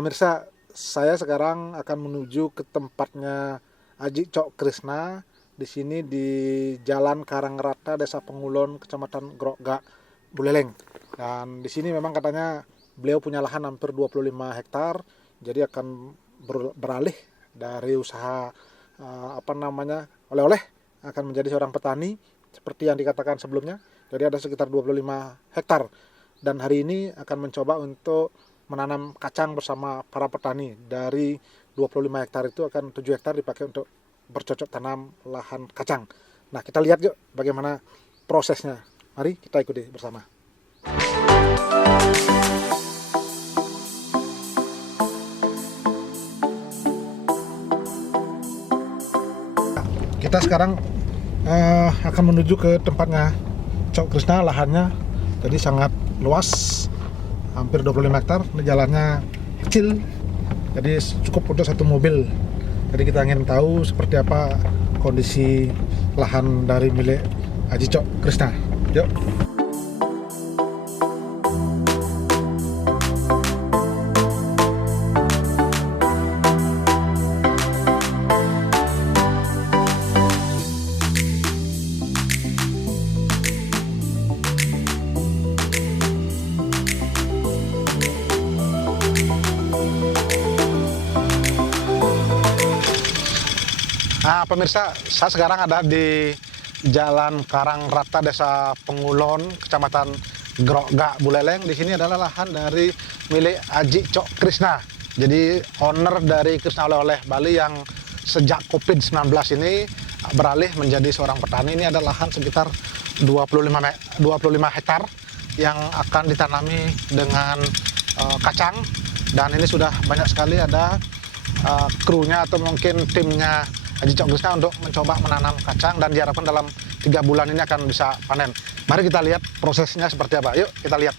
pemirsa, saya sekarang akan menuju ke tempatnya Aji Cok Krisna di sini di Jalan Karangrata, Desa Pengulon, Kecamatan Grogak, Buleleng. Dan di sini memang katanya beliau punya lahan hampir 25 hektar, jadi akan beralih dari usaha oleh-oleh akan menjadi seorang petani seperti yang dikatakan sebelumnya. Jadi ada sekitar 25 hektar. Dan hari ini akan mencoba untuk menanam kacang bersama para petani. Dari 25 hektar itu akan 7 hektar dipakai untuk bercocok tanam lahan kacang. Nah, kita lihat yuk bagaimana prosesnya. Mari kita ikuti bersama. Kita sekarang akan menuju ke tempatnya Cok Krisna, lahannya jadi sangat luas, hampir 25 hektar. Ini jalannya kecil, jadi cukup untuk satu mobil. Jadi kita ingin tahu seperti apa kondisi lahan dari milik Aji Cok Krisna. Yuk. Nah, pemirsa, saya sekarang ada di Jalan Karangrata, Desa Pengulon, Kecamatan Grogak, Buleleng. Di sini adalah lahan dari milik Aji Cok Krisna. Jadi owner dari Krisna Oleh-oleh Bali yang sejak COVID-19 ini beralih menjadi seorang petani. Ini ada lahan sekitar 25 hektar yang akan ditanami dengan kacang. Dan ini sudah banyak sekali ada krunya atau mungkin timnya Aji Cok Krisna untuk mencoba menanam kacang, dan diharapkan dalam 3 bulan ini akan bisa panen. Mari kita lihat prosesnya seperti apa. Yuk kita lihat.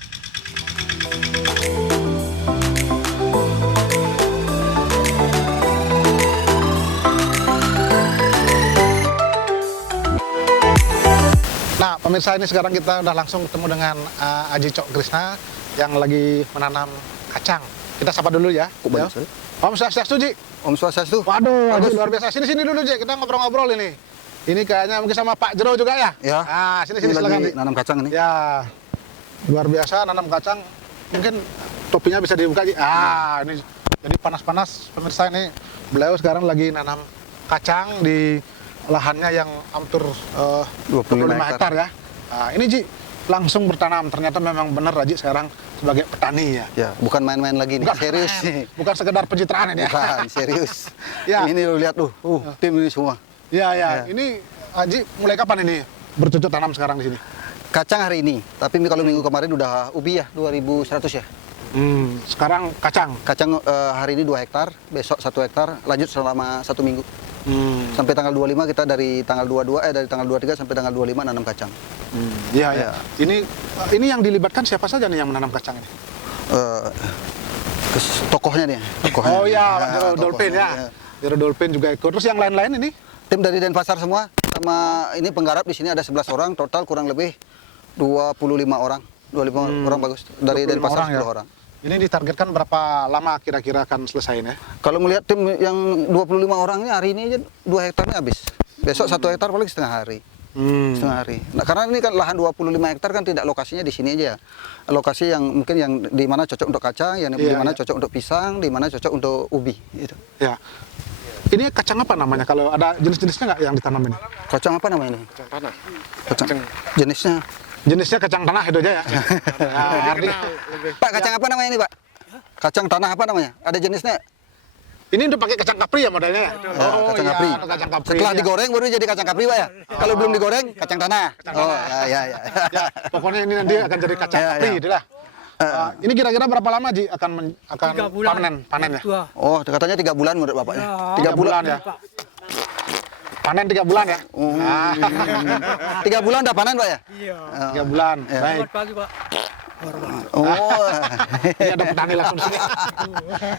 Nah, pemirsa, ini sekarang kita udah langsung ketemu dengan Aji Cok Krisna yang lagi menanam kacang. Kita sapa dulu ya. Om Swastiastu, Ji. Om Swastiastu. Waduh, Aji, luar biasa. Sini dulu, Ji. Kita ngobrol-ngobrol ini. Ini kayaknya mungkin sama Pak Jero juga ya? Ya. Nah, sini silakan, Ji. Nanam kacang ini. Ya. Luar biasa nanam kacang. Mungkin topinya bisa dibuka, Ji. Ini jadi panas-panas pemirsa, ini beliau sekarang lagi nanam kacang di lahannya yang hampir 25 hektar ya. Nah, ini, Ji, langsung bertanam. Ternyata memang benar Aji sekarang sebagai petani ya. Ya, bukan main-main lagi nih, serius nih. Bukan sekedar pencitraan ini ya. Bukan, serius. Ya. Ini lo lihat tuh, tim ini semua. Ya. Ini Aji mulai kapan ini bercocok tanam sekarang di sini? Kacang hari ini, tapi kalau minggu kemarin udah ubi ya, 2100 ya. Sekarang kacang. Kacang hari ini 2 hektar, besok 1 hektar, lanjut selama 1 minggu. Sampai tanggal 25 kita dari tanggal 23 sampai tanggal 25 nanam kacang. Ya. Ini yang dilibatkan siapa saja nih yang menanam kacang ini? Tokohnya nih. Oh ya, Jero Dolphin ya. Jero Dolphin juga ikut. Terus yang lain-lain ini? Tim dari Denpasar semua. Sama ini penggarap di sini ada 11 orang, total kurang lebih 25 orang. 25 orang bagus. Dari Denpasar 10 orang. Ini ditargetkan berapa lama kira-kira akan selesai ya? Kalau melihat tim yang 25 orangnya hari ini aja 2 hektarnya habis. Besok 1 hektar paling setengah hari. Setengah hari. Nah, karena ini kan lahan 25 hektar kan tidak lokasinya di sini aja. Lokasi yang mungkin yang di mana cocok untuk kacang, yang di mana cocok untuk pisang, di mana cocok untuk ubi gitu. Ya. Ini kacang apa namanya? Kalau ada jenis-jenisnya nggak yang ditanam ini? Kacang apa namanya ini? Kacang tanah. Kacang. Jenisnya kacang tanah itu aja ya. Pak, kacang apa namanya ini, Pak? Kacang tanah apa namanya? Ada jenisnya? Ini udah pakai kacang kapri ya modelnya ya? Kacang kapri. Kacang kapri. Setelah digoreng baru jadi kacang kapri, Pak ya? Kalau belum digoreng, kacang tanah. Ya. Pokoknya ini nanti akan jadi kacang kapri itulah. Ini kira-kira berapa lama, Ji, akan panen ya? Oh, katanya 3 bulan menurut Bapaknya. 3 bulan ya? Panen 3 bulan ya? 3 bulan udah panen, Pak ya? Iya. 3 bulan. Baik. Selamat pagi, Pak. Ini ada petani langsung di sini.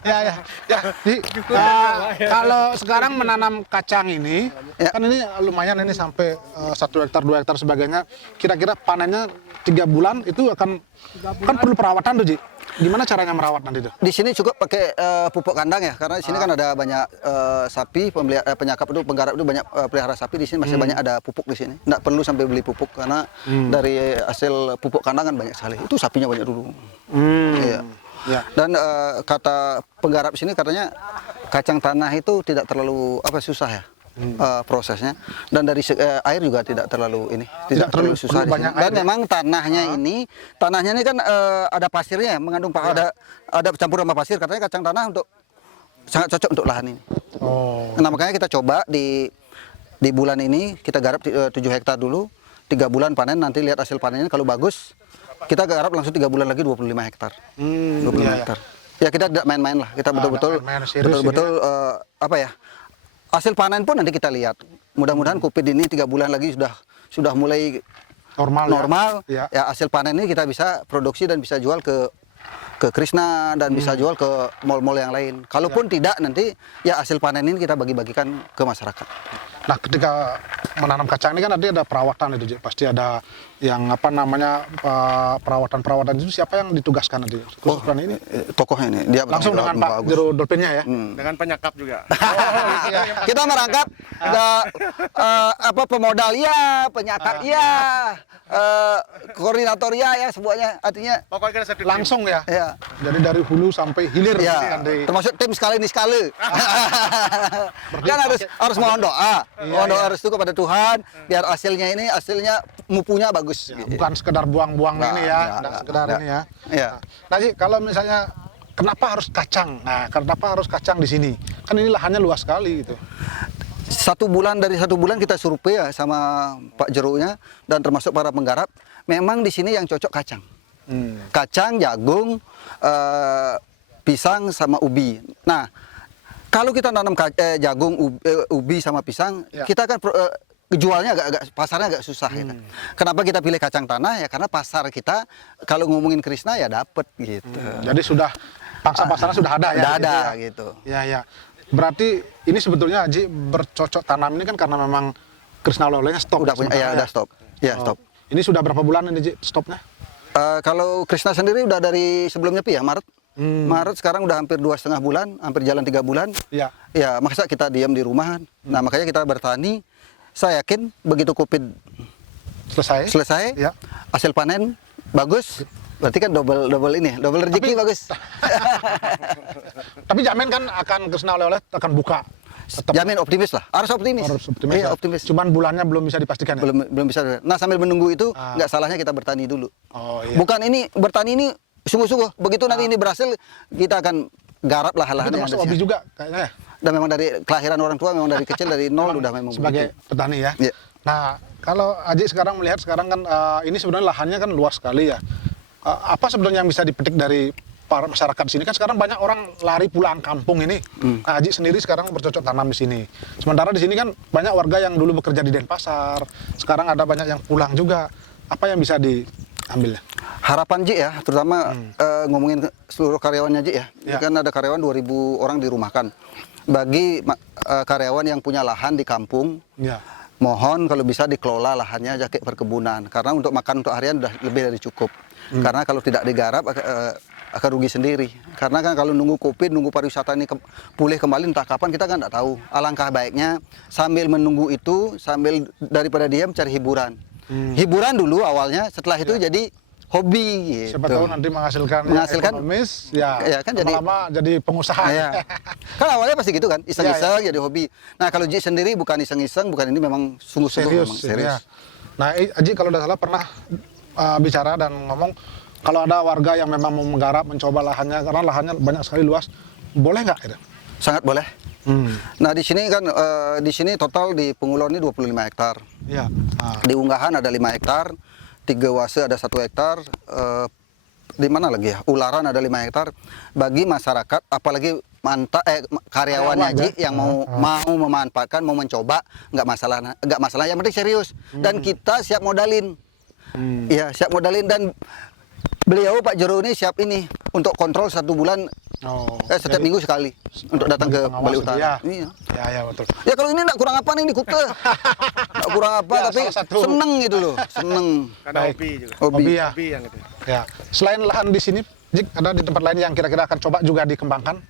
Ya. Jadi, kalau sekarang menanam kacang ini, kan ini lumayan ini sampai 1 hektar, 2 hektar sebagainya. Kira-kira panennya 3 bulan itu akan kan perlu perawatan tuh, Ji. Gimana caranya merawat nanti tuh? Di sini cukup pakai pupuk kandang ya, karena di sini kan ada banyak sapi, penyakap itu, penggarap itu banyak pelihara sapi. Di sini masih banyak ada pupuk di sini. Nggak perlu sampai beli pupuk karena dari hasil pupuk kandang kan banyak sekali. Itu sapinya banyak dulu. Iya. Ya. Dan kata penggarap sini katanya kacang tanah itu tidak terlalu susah ya. Prosesnya, dan dari air juga tidak terlalu tidak terlalu susah di sini. Dan memang tanahnya ini kan ada pasirnya, mengandung ada campur sama pasir. Katanya kacang tanah sangat cocok untuk lahan ini. Nah, makanya kita coba di bulan ini kita garap 7 hektar dulu, 3 bulan panen, nanti lihat hasil panennya. Kalau bagus kita garap langsung 3 bulan lagi 25 hektar. 25 hektar. Ya, kita tidak main-main lah, kita betul-betul hasil panen pun nanti kita lihat. Mudah-mudahan Kupit ini 3 bulan lagi sudah mulai normal. Ya. Ya, hasil panen ini kita bisa produksi dan bisa jual ke Krishna dan bisa jual ke mall-mall yang lain. Kalaupun tidak, nanti ya hasil panen ini kita bagi-bagikan ke masyarakat. Nah, ketika menanam kacang ini kan ada perawatan itu, pasti ada yang perawatan itu siapa yang ditugaskan nanti? Ini tokohnya ini dia langsung dengan Pak Jero Dolpinnya ya. Dengan penyakap juga. Kita merangkap pemodal ya, penyakap ya, koordinator ya semuanya, artinya pokoknya kita langsung ya. Ya. Jadi dari hulu sampai hilir ya. Termasuk tim skala ini skala. Kan harus mohon doa. Mohon doa restu kepada Tuhan biar hasilnya mupunya bagus. Ya, bukan sekedar buang-buang ini ya, tidak sekedar ini ya. Ya. Nah, Ji, kalau misalnya kenapa harus kacang? Nah, kenapa harus kacang di sini? Kan ini lahannya luas sekali gitu. Dari satu bulan kita survei ya sama Pak Jeronya dan termasuk para penggarap, memang di sini yang cocok kacang. Kacang, jagung, pisang sama ubi. Nah, kalau kita nanam jagung, ubi sama pisang, ya, kita kan jualnya pasarnya agak susah. Ya. Kenapa kita pilih kacang tanah? Ya karena pasar kita kalau ngomongin Krishna ya dapet gitu. Jadi sudah pangsa pasarnya sudah ada ya. Sudah ada ya. gitu. Ya. Berarti ini sebetulnya Haji bercocok tanam ini kan karena memang Krishna oleh-olehnya stop. Udah punya, udah stop. Ya, stop. Ini sudah berapa bulan ini Ji stopnya? Kalau Krishna sendiri udah dari sebelum nyepi ya, Maret. Maret sekarang udah hampir 2,5 bulan, hampir jalan 3 bulan. Ya. Ya, masa kita diam di rumah. Nah, makanya kita bertani. Saya yakin begitu Kupit selesai, ya, hasil panen bagus, berarti kan double rezeki bagus. Tapi jamin kan akan Krishna oleh-oleh akan buka. Tetap. Jamin, optimis lah, harus optimis. Iya, ya. optimis. Cuman bulannya belum bisa dipastikan ya? Belum bisa. Nah, sambil menunggu itu nggak salahnya kita bertani dulu. Iya. Bukan bertani ini sungguh-sungguh. Begitu nanti ini berhasil, kita akan garap lahan-lahan yang ada. Itu masuk hobi juga kayaknya ya? Dan memang dari kelahiran orang tua, memang dari kecil, dari nol udah memang sebagai begitu. Petani ya? Ya. Nah, kalau Aji sekarang melihat kan ini sebenarnya lahannya kan luas sekali ya. Apa sebenarnya yang bisa dipetik dari para masyarakat di sini? Kan sekarang banyak orang lari pulang kampung ini. Nah, Aji sendiri sekarang bercocok tanam di sini. Sementara di sini kan banyak warga yang dulu bekerja di Denpasar. Sekarang ada banyak yang pulang juga. Apa yang bisa diambil? Harapan Ji ya, terutama ngomongin seluruh karyawannya Ji ya. Ya. Kan ada karyawan 2.000 orang dirumahkan. Bagi karyawan yang punya lahan di kampung, Ya. mohon kalau bisa dikelola lahannya jadi perkebunan. Karena untuk makan untuk harian sudah lebih dari cukup. Karena kalau tidak digarap akan rugi sendiri. Karena kan kalau nunggu Covid, nunggu pariwisata ini pulih kembali entah kapan kita kan tidak tahu. Alangkah baiknya sambil menunggu itu, sambil daripada diam cari hiburan. Hiburan dulu awalnya, setelah itu jadi hobi gitu. Siapa tahu nanti menghasilkan ekonomis, ya kan lama-lama jadi pengusaha. Ya. Kan awalnya pasti gitu kan, iseng-iseng jadi hobi. Nah, kalau Ji sendiri bukan iseng-iseng, bukan ini memang sungguh-sungguh serius. Ya. Nah, Aji kalau tidak salah pernah bicara dan ngomong kalau ada warga yang memang mau menggarap, mencoba lahannya karena lahannya banyak sekali luas, boleh nggak? Gitu? Sangat boleh. Nah, di sini kan di sini total di Pengulon ini 25 hektar. Ya. Di Unggahan ada 5 hektar. 3 Wase ada 1 hektar, di mana lagi ya? Ularan ada 5 hektar. Bagi masyarakat, apalagi karyawannya Ji yang mau memanfaatkan, mau mencoba, nggak masalah. Yang penting serius. Dan kita siap modalin, ya siap modalin dan beliau Pak Jero ini siap ini untuk kontrol 1 bulan. Setiap minggu sekali untuk datang ke Bali Utara. Iya. Ya, betul. Ya kalau ini enggak kurang apa nih Kupte. Enggak kurang apa Ya, tapi seneng gitu loh, seneng. Karena hobi juga. Hobi. Ya. Hobi yang itu. Ya. Selain lahan di sini Jik, ada di tempat lain yang kira-kira akan coba juga dikembangkan?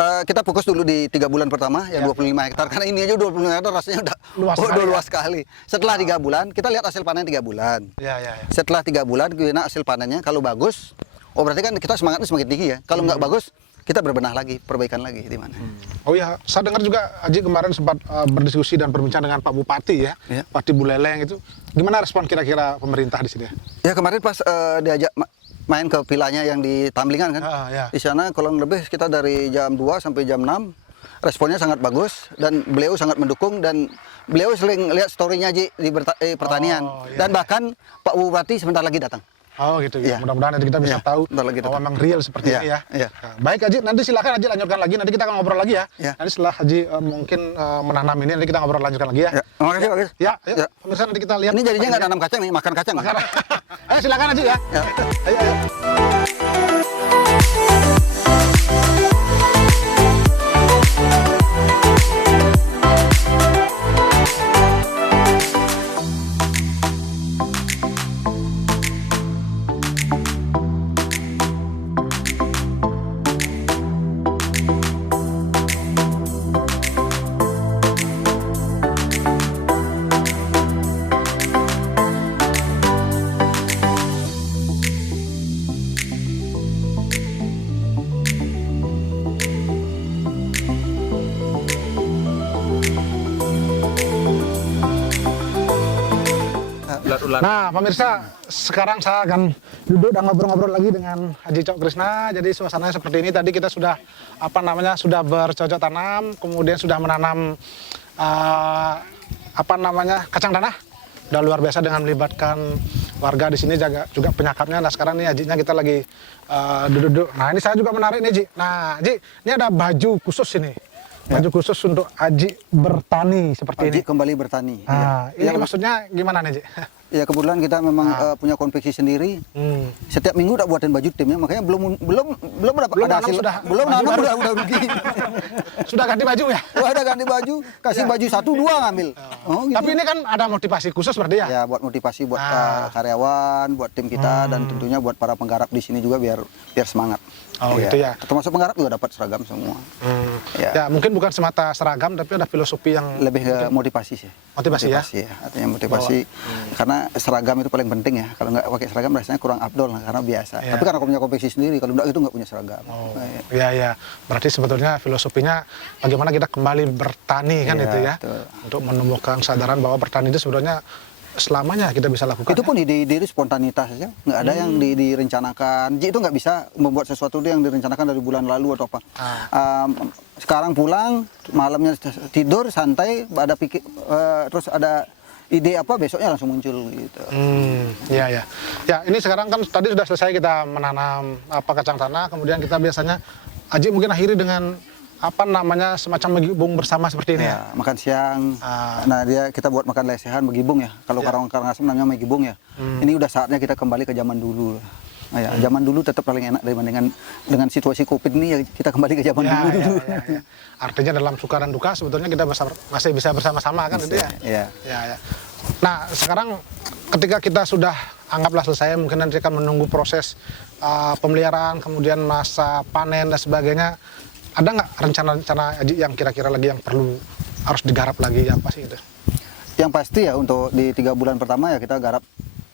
Kita fokus dulu di 3 bulan pertama yang 25 hektar karena ini aja 25 hektar rasanya udah luas sekali. Setelah 3 bulan kita lihat hasil panen 3 bulan. Ya. Setelah 3 bulan kita hasil panennya kalau bagus, oh berarti kan kita semangatnya semakin tinggi ya. Kalau nggak bagus kita berbenah lagi, perbaikan lagi di mana. Oh ya, saya dengar juga Aji kemarin sempat berdiskusi dan berbincang dengan Pak Bupati ya, Ya. Bupati Buleleng itu. Gimana respon kira-kira pemerintah di sini? Ya kemarin pas diajak main ke vilanya yang di Tamblingan kan. Ya. Di sana kurang lebih kita dari jam 2 sampai jam 6 responnya sangat bagus dan beliau sangat mendukung dan beliau sering lihat story-nya Ji di pertanian. Oh, iya, Dan bahkan Pak Bupati sebentar lagi datang. Oh gitu ya. Iya. Mudah-mudahan nanti kita bisa Iya, tahu bentar lagi bahwa datang. memang real seperti Iya, ini ya. iya. Nah, baik Haji, nanti silakan Haji lanjutkan lagi. Nanti kita akan ngobrol lagi ya. Iya. Nanti setelah Haji mungkin menanam ini, nanti kita ngobrol lanjutkan lagi ya. Ya, terima kasih Pak Gis. Ya, ayo. Ya. Pemirsa nanti kita lihat. Ini jadinya nggak nanam kacang nih, makan kacang. Ayo silakan Haji ya. Ya. Ayo. Nah, pemirsa, sekarang saya akan duduk dan ngobrol-ngobrol lagi dengan Haji Cok Krisna. Jadi suasananya seperti ini. Tadi kita sudah sudah bercocok tanam, kemudian sudah menanam kacang tanah. Udah luar biasa dengan melibatkan warga di sini juga penyakapnya. Nah, sekarang nih Hajinya kita lagi duduk-duduk. Nah, ini saya juga menarik nih, Ji. Nah, Ji, ini ada baju khusus ini. Baju khusus untuk Haji bertani seperti Haji ini. kembali bertani. Nah, Ya. ini maksudnya gimana nih, Ji? Ya kebetulan kita memang punya konveksi sendiri. Setiap minggu udah buatin baju timnya, makanya belum dapat Belum ada nanam hasil. sudah Belum baju nanam baru. udah rugi. Sudah ganti baju ya? Wah, ada ganti baju, kasih baju 1 2 ngambil. Oh, gitu. Tapi ini kan ada motivasi khusus berarti ya? Ya buat motivasi buat karyawan, buat tim kita dan tentunya buat para penggarap di sini juga biar semangat. Oh, gitu ya. Termasuk penggarap juga dapat seragam semua. Ya, mungkin bukan semata seragam tapi ada filosofi yang Lebih ke motivasi sih. Motivasi ya? Artinya motivasi. Karena seragam itu paling penting ya. Kalau nggak pakai seragam rasanya kurang afdol lah, karena biasa. Ya. Tapi karena aku punya konveksi sendiri, kalau enggak itu nggak punya seragam. Oh, Iya. iya. Berarti sebetulnya filosofinya bagaimana kita kembali bertani kan Iya, itu ya. betul. Untuk menumbuhkan kesadaran bahwa bertani itu sebenarnya selamanya kita bisa lakukan. Itu pun ide-ide spontanitas saja, nggak ada yang direncanakan. Jadi itu nggak bisa membuat sesuatu itu yang direncanakan dari bulan lalu atau apa. Sekarang pulang, malamnya tidur santai, ada terus ada ide apa besoknya langsung muncul gitu. Iya. Ya, ini sekarang kan tadi sudah selesai kita menanam kacang tanah, kemudian kita biasanya Haji mungkin akhiri dengan semacam megibung bersama seperti ini ya. Makan siang. Nah, kita buat makan lesehan megibung ya. Kalau Karangasem namanya megibung ya. Ini udah saatnya kita kembali ke zaman dulu. Nah, ya, zaman dulu tetap paling enak dibandingkan dengan situasi Covid ini ya, kita kembali ke zaman dulu. Ya. Artinya dalam suka dan duka sebetulnya kita masih bisa bersama-sama kan itu ya. Iya. Nah, sekarang ketika kita sudah anggaplah selesai, mungkin nanti akan menunggu proses pemeliharaan, kemudian masa panen dan sebagainya. Ada nggak rencana-rencana Haji yang kira-kira lagi yang harus digarap lagi apa sih itu? Yang pasti ya untuk di 3 bulan pertama ya kita garap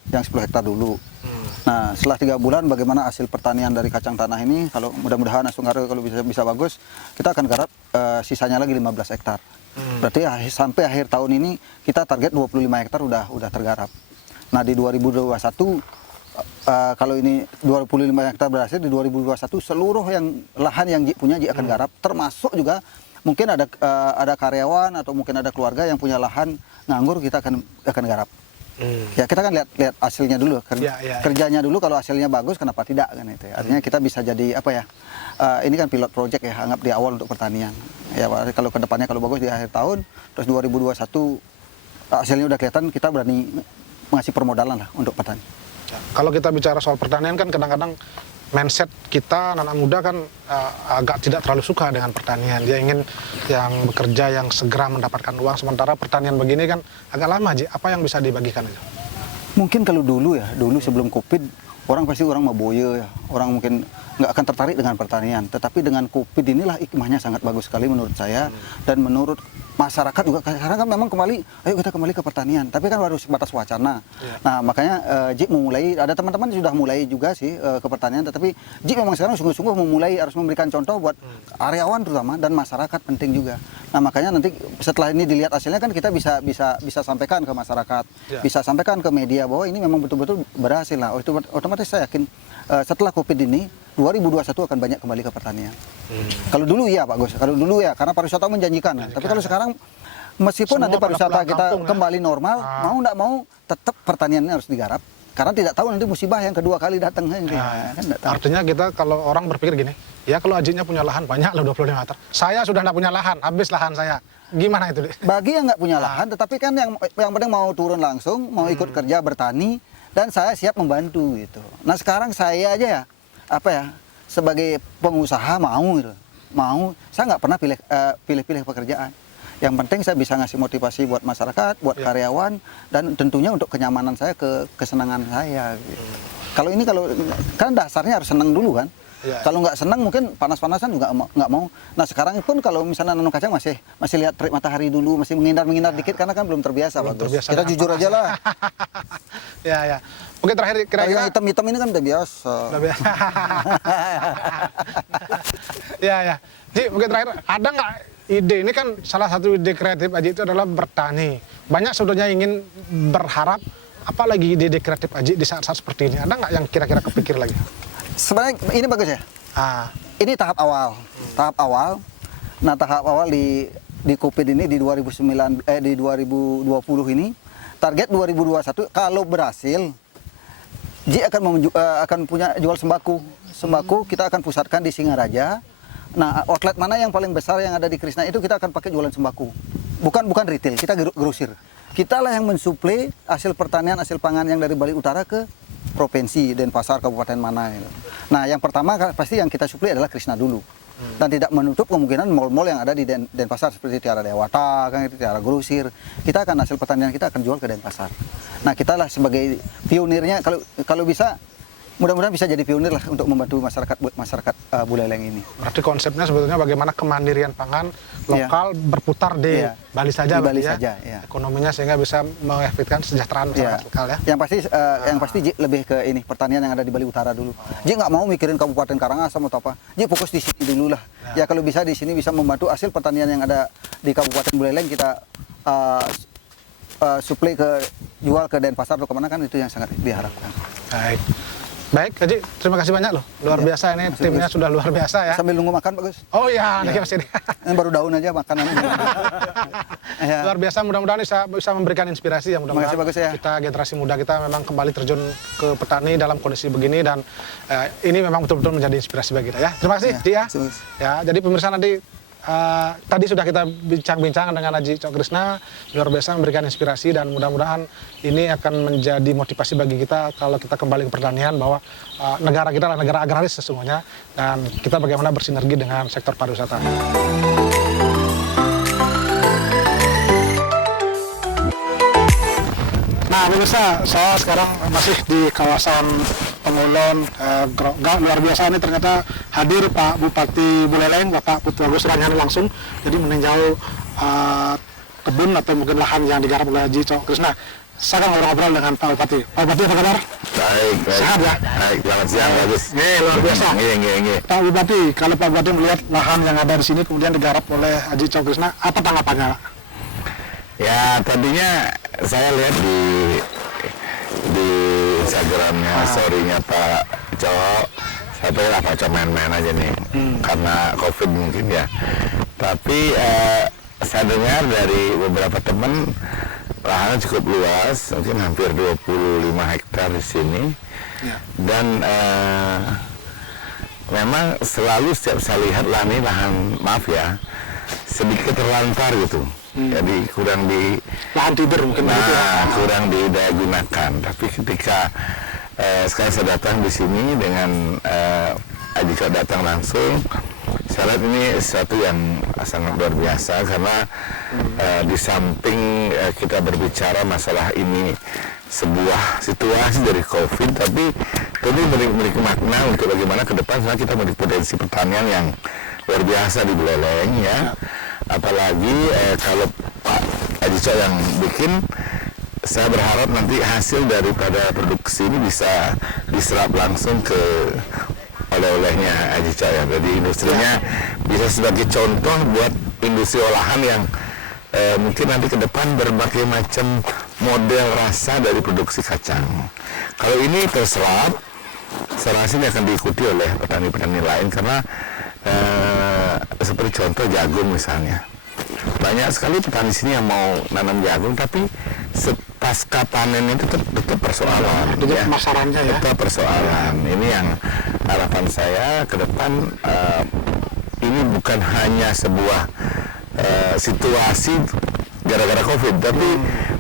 yang 10 hektar dulu. Nah, setelah 3 bulan bagaimana hasil pertanian dari kacang tanah ini, kalau mudah-mudahan Asungaro kalau bisa bagus, kita akan garap sisanya lagi 15 hektar. Berarti sampai akhir tahun ini kita target 25 hektar udah tergarap. Nah, di 2021 kalau ini 25 hektar berhasil, di 2021 seluruh lahan yang punya akan garap, termasuk juga mungkin ada karyawan atau mungkin ada keluarga yang punya lahan nganggur, kita akan garap. Ya kita kan lihat hasilnya dulu, kerjanya dulu, kalau hasilnya bagus kenapa tidak kan itu. Artinya kita bisa jadi apa ya? Ini kan pilot project ya, anggap di awal untuk pertanian. Ya kalau kedepannya kalau bagus di akhir tahun, terus 2021 hasilnya udah kelihatan, kita berani mengasih permodalan lah untuk petani. Kalau kita bicara soal pertanian kan kadang-kadang mindset kita anak muda kan agak tidak terlalu suka dengan pertanian. Dia ingin yang bekerja yang segera mendapatkan uang, sementara pertanian begini kan agak lama. Apa yang bisa dibagikan itu? Mungkin kalau dulu sebelum Covid, orang pasti orang Maboye ya, orang mungkin nggak akan tertarik dengan pertanian. Tetapi dengan COVID inilah hikmahnya sangat bagus sekali menurut saya dan menurut masyarakat juga. Sekarang kan memang kembali, ayo kita kembali ke pertanian. Tapi kan baru sebatas wacana. Nah makanya JIK memulai, ada teman-teman sudah mulai juga sih ke pertanian. Tetapi JIK memang sekarang sungguh-sungguh memulai, harus memberikan contoh buat karyawan terutama dan masyarakat penting juga. Nah makanya nanti setelah ini dilihat hasilnya kan kita bisa sampaikan ke masyarakat, bisa sampaikan ke media bahwa ini memang betul-betul berhasil lah. Otomatis saya yakin setelah COVID ini 2021 akan banyak kembali ke pertanian. Kalau dulu ya Pak Gus, kalau dulu ya karena pariwisata menjanjikan. Tapi kalau sekarang meskipun Semua nanti pariwisata pada kita pulang kampung, kembali normal, mau nggak mau tetap pertaniannya harus digarap. Karena tidak tahu nanti musibah yang kedua kali datang. Kan nggak tahu. Artinya kita kalau orang berpikir gini, ya kalau Ajinya punya lahan banyak loh 25 hektar. Saya sudah nggak punya lahan, habis lahan saya. Gimana itu? Bagi yang nggak punya lahan, tetapi kan yang penting mau turun langsung, mau ikut kerja bertani, dan saya siap membantu gitu. Nah sekarang saya aja ya, sebagai pengusaha mau, saya nggak pernah pilih-pilih pekerjaan. Yang penting saya bisa ngasih motivasi buat masyarakat, buat karyawan, dan tentunya untuk kenyamanan saya, kesenangan saya. Gitu. Kalau kan dasarnya harus senang dulu kan. Kalau nggak senang mungkin panas-panasan juga nggak mau. Nah sekarang pun kalau misalnya nanam kacang masih lihat terik matahari dulu, masih menghindar dikit karena kan belum terbiasa. Kita jujur aja lah. Ya. Oke terakhir kira-kira hitam ini kan udah biasa. Ya. Ji, mungkin terakhir ada nggak ide, ini kan salah satu ide kreatif Aji itu adalah bertani. Banyak sebetulnya ingin berharap apalagi ide kreatif Aji di saat-saat seperti ini. Ada nggak yang kira-kira kepikir lagi? Sebenarnya ini bagus ya. Ini tahap awal. Nah tahap awal di COVID ini di 2020 ini, target 2021 kalau berhasil, Ji akan punya jual sembako. Sembako kita akan pusatkan di Singaraja. Nah outlet mana yang paling besar yang ada di Krishna itu kita akan pakai jualan sembako. Bukan retail, kita grosir. Kita lah yang mensuplai hasil pertanian, hasil pangan yang dari Bali Utara ke provinsi, Denpasar, kabupaten mana. Gitu. Nah, yang pertama pasti yang kita suplai adalah Krishna dulu. Dan tidak menutup kemungkinan mal-mal yang ada di Denpasar seperti Tiara Dewata, kan itu Tiara Grosir. Kita akan hasil pertanian kita akan jual ke Denpasar. Nah, kita lah sebagai pionirnya kalau bisa mudah-mudahan bisa jadi pionir lah untuk membantu masyarakat Buleleng ini. Berarti konsepnya sebetulnya bagaimana kemandirian pangan lokal berputar di Bali saja, di Bali saja, ekonominya sehingga bisa mengefektifkan kesejahteraan masyarakat lokal ya. Yang pasti Ji lebih ke ini pertanian yang ada di Bali Utara dulu. Ji nggak mau mikirin Kabupaten Karangasem atau apa. Ji fokus di sini dulu lah. Ya kalau bisa di sini bisa membantu hasil pertanian yang ada di Kabupaten Buleleng kita suplai jual ke Denpasar atau kemana, kan itu yang sangat diharapkan. Baik, Haji, terima kasih banyak loh. Luar biasa ini, timnya sudah luar biasa ya. Sambil nunggu makan, Pak Gus. Oh iya, nih masih. Ini baru daun aja makanannya. Luar biasa, mudah-mudahan bisa memberikan inspirasi ya. Mudah-mudahan kita generasi muda kita memang kembali terjun ke petani dalam kondisi begini dan ini memang betul-betul menjadi inspirasi bagi kita ya. Terima kasih, Ji ya. Ya, jadi pemirsa nanti tadi sudah kita bincang-bincang dengan Haji Cok Krishna, luar biasa memberikan inspirasi dan mudah-mudahan ini akan menjadi motivasi bagi kita kalau kita kembali ke pertanian bahwa negara kita adalah negara agraris sesungguhnya dan kita bagaimana bersinergi dengan sektor pariwisata. Nah pemirsa, saya sekarang masih di kawasan Pengulon, Grogak. Luar biasa ini ternyata hadir Pak Bupati Buleleng, Bapak Putu Agus Ranyani langsung, jadi meninjau kebun atau mungkin lahan yang digarap oleh Haji Cok Krishna. Saya akan ngobrol dengan Pak Bupati. Pak Bupati apa kabar? Baik. Sehat ya? Baik, selamat siang bagus. Luar biasa. Iya. Pak Bupati, kalau Pak Bupati melihat lahan yang ada di sini kemudian digarap oleh Haji Cok Krishna, apa tanggapannya? Ya tadinya saya lihat di Instagramnya, story-nya Pak Cok, saya pikir Pak Cok main-main aja nih, karena COVID mungkin ya. Tapi saya dengar dari beberapa teman lahannya cukup luas, mungkin hampir 25 hektar di sini, dan memang selalu setiap saya lihat lahan maaf ya, sedikit terlantar gitu. Jadi kurang di lahan tidur mungkin begitu ya. Kurang didaya gunakan. Tapi ketika sekarang saya datang di sini dengan Haji Cok datang langsung, Saya lihat ini sesuatu yang sangat luar biasa karena di samping kita berbicara masalah ini sebuah situasi dari COVID, tapi tentu memiliki makna untuk bagaimana ke depan sebenarnya kita memiliki potensi pertanian yang luar biasa di Buleleng ya. Apalagi kalau Pak Haji Cok yang bikin, saya berharap nanti hasil daripada produksi ini bisa diserap langsung ke oleh-olehnya Haji Cok ya. Jadi industrinya bisa sebagai contoh buat industri olahan yang mungkin nanti ke depan berbagai macam model rasa dari produksi kacang. Kalau ini terserap, saya rasa ini akan diikuti oleh petani-petani lain karena seperti contoh jagung misalnya. Banyak sekali petani sini yang mau nanam jagung, tapi pasca panen itu tetap persoalan. Jadi masalahnya ya. Tetap persoalan. Ini yang harapan saya ke depan, ini bukan hanya sebuah situasi gara-gara COVID, tapi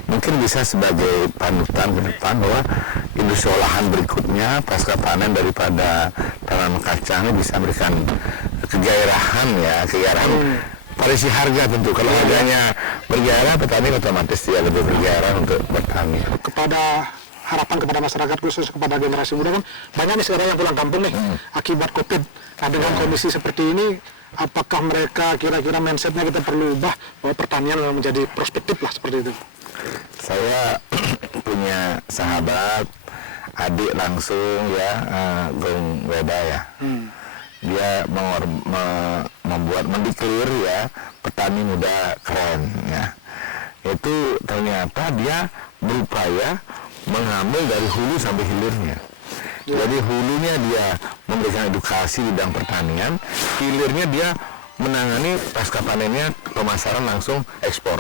mungkin bisa sebagai panutan ke depan bahwa industri olahan berikutnya pasca panen daripada tanaman kacang bisa memberikan kegairahan variasi harga tentu. Kalau harganya bergairah, petani otomatis dia lebih bergairah untuk bertani. Kepada harapan kepada masyarakat, khusus kepada generasi muda, kan banyak nih sekarang yang pulang kampung nih akibat COVID. Nah, dengan kondisi seperti ini, apakah mereka kira-kira mindsetnya kita perlu ubah bahwa pertanian menjadi prospektif lah seperti itu? Saya punya sahabat, adik langsung ya, Gung Weda ya. Dia mendeklir ya petani muda keren ya. Itu ternyata dia berupaya mengambil dari hulu sampai hilirnya. Jadi hulunya dia memberikan edukasi di bidang pertanian, hilirnya dia menangani pasca panennya pemasaran langsung ekspor.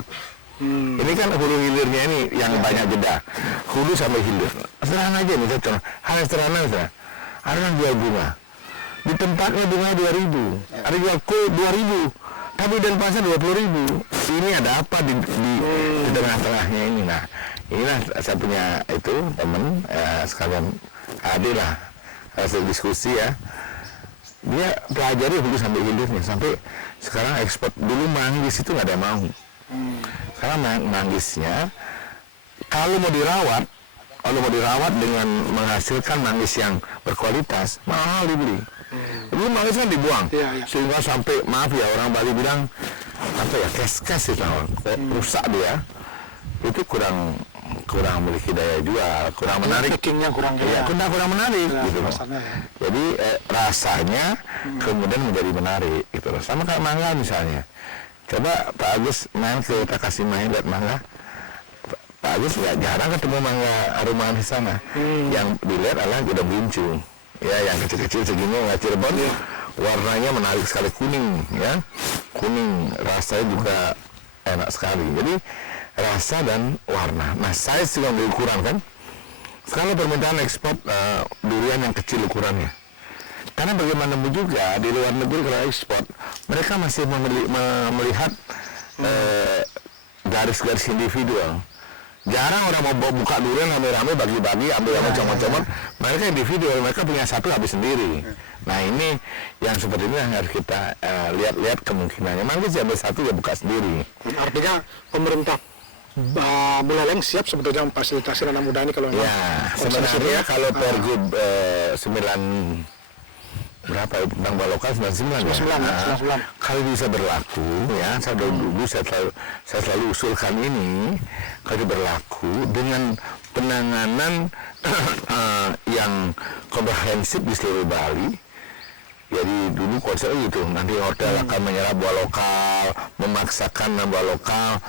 Ini kan hulu hilirnya ini yang banyak jeda, hulu sampai hilir. Sederhana aja nih, hal yang sederhana misalnya, ada yang jual bunga, di tempatnya bunga 2.000, ada jual kol 2.000, tapi dan pasar 20.000. Ini ada apa di tengah-tengahnya ini? Nah, inilah saya punya itu teman sekalian adik lah, hasil diskusi ya. Dia pelajari hulu sampai hilirnya, sampai sekarang ekspor. Dulu manggis itu nggak ada yang mau. Sekarang manggisnya kalau mau dirawat dengan menghasilkan manggis yang berkualitas, mahal dibeli. Dulu manggis kan dibuang, sehingga sampai maaf ya orang Bali bilang apa ya, kes itu rusak dia. Itu kurang memiliki daya jual, kurang menarik. Packingnya kurang menarik ya, gitu. Rasanya, ya. Jadi rasanya kemudian menjadi menarik gitu. Sama kayak mangga misalnya. Coba Pak Agus main ke Takashimaya lihat mangga. Pak Agus nggak jarang ketemu mangga aromaan di sana. Yang dilihat adalah gudang bincung. Ya, yang kecil-kecil segini nggak Cirebon. Warnanya menarik sekali, kuning ya. Kuning, rasanya juga enak sekali. Jadi rasa dan warna. Nah, size juga ukuran kan. Sekarang permintaan ekspor durian yang kecil ukurannya. Karena bagaimanapun juga di luar negeri kalau ekspor, mereka masih melihat garis-garis individual. Jarang orang mau buka durian rame-rame bagi-bagi, ambil yang comot-comot. Mereka individual, mereka punya satu habis sendiri. Nah, ini yang seperti ini yang harus kita lihat kemungkinannya. Mungkin ambil satu ya buka sendiri. Artinya pemerintah Buleleng siap sebetulnya memfasilitasi anak muda ini kalau sebenarnya kalau Pergub 9 berapa itu tentang balokal 99 ya. Kalau bisa berlaku ya, saya selalu usulkan ini kalau berlaku dengan penanganan yang komprehensif di seluruh Bali. Jadi dulu konsepnya gitu, nanti hotel akan menyerap buah lokal, memaksakan buah lokal.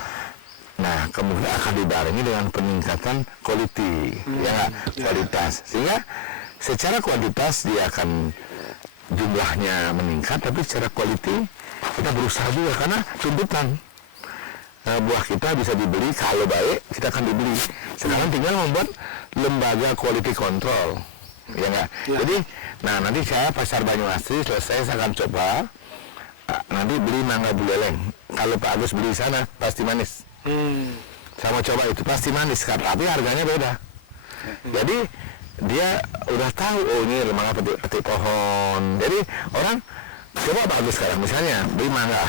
Nah, kemudian akan dibarengi dengan peningkatan quality, kualitas. Sehingga secara kualitas dia akan jumlahnya meningkat, tapi secara quality kita berusaha juga karena tuntutan buah kita bisa dibeli, kalau baik kita akan dibeli. Sekarang tinggal membuat lembaga quality control, ya nggak? Jadi, nah nanti saya pasar Banyuasri selesai saya akan coba nanti beli mangga Buleleng. Kalau Pak Agus beli sana pasti manis. Saya mau coba itu pasti manis, tapi harganya beda. Jadi dia udah tahu, oh ini mangga petik pohon. Jadi orang Coba bagus sekarang, misalnya beli mangga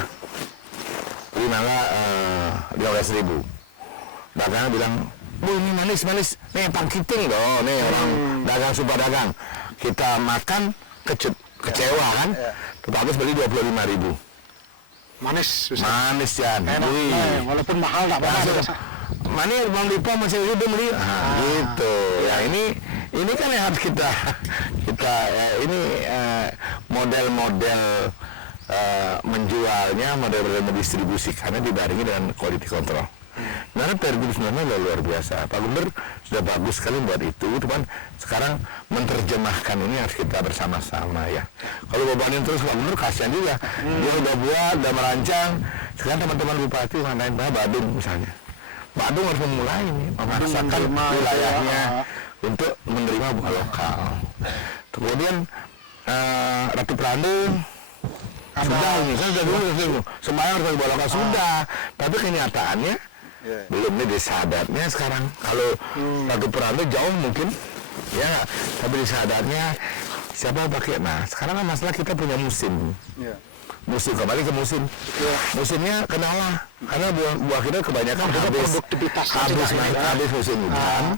15.000. Dagang bilang, bu ini manis, nih pangkiting loh, nih orang dagang sumpah dagang. Kita makan kecewa kan, bagus beli 25.000. Manis, bisa. Manis Jan, Enak, walaupun mahal nggak apa-apa. Mana Bang Dipa masih hidup beli, gitu. Ya ini kan yang harus kita ya, ini model-model menjualnya, model-model mendistribusikannya dibarengi dengan quality control. Karena Pergub sebenarnya luar biasa. Pak Gubernur sudah bagus sekali buat itu, cuman sekarang menerjemahkan ini harus kita bersama-sama ya. Kalau bebanin terus Pak Gubernur kasihan juga. Dia udah buat, udah merancang. Sekarang teman-teman bupati manain Badung misalnya. Badung harus memulai ini, memaksakan wilayahnya untuk menerima buah lokal. Kemudian Ratu Prandung sudah ini, kan sudah dulu Semayang harus buah lokal sudah, tapi kenyataannya belum nih desa adatnya sekarang. Kalau Ratu Prandung jauh mungkin, ya, tapi desa adatnya siapa pakai? Nah, sekarang kan masalah kita punya musim. Musim, kembali ke musim. Musimnya kenalah, karena buah kita kebanyakan habis musim hujan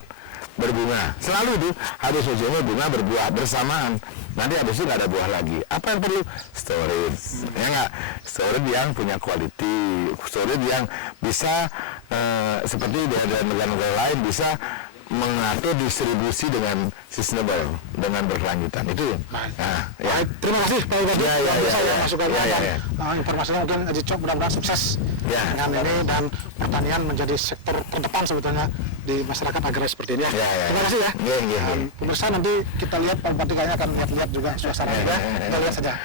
berbunga. Selalu tuh habis musimnya bunga berbuah bersamaan. Nanti habis itu nggak ada buah lagi. Apa yang perlu? Storage. Ya nggak? Storage yang punya quality, storage yang bisa seperti di negara-negara lain bisa mengatur distribusi dengan sustainable, dengan berkelanjutan. Itu. Nah, ya. Terima kasih Pak Bupati. Saya masukannya dan informasinya mungkin Haji Cok mudah-mudahan sukses dengan ini dan pertanian menjadi sektor terdepan sebetulnya di masyarakat agraris seperti ini ya. Terima kasih ya. Pemirsa nanti kita lihat Pak Bupati kayaknya akan lihat-lihat juga suasana kita lihat saja.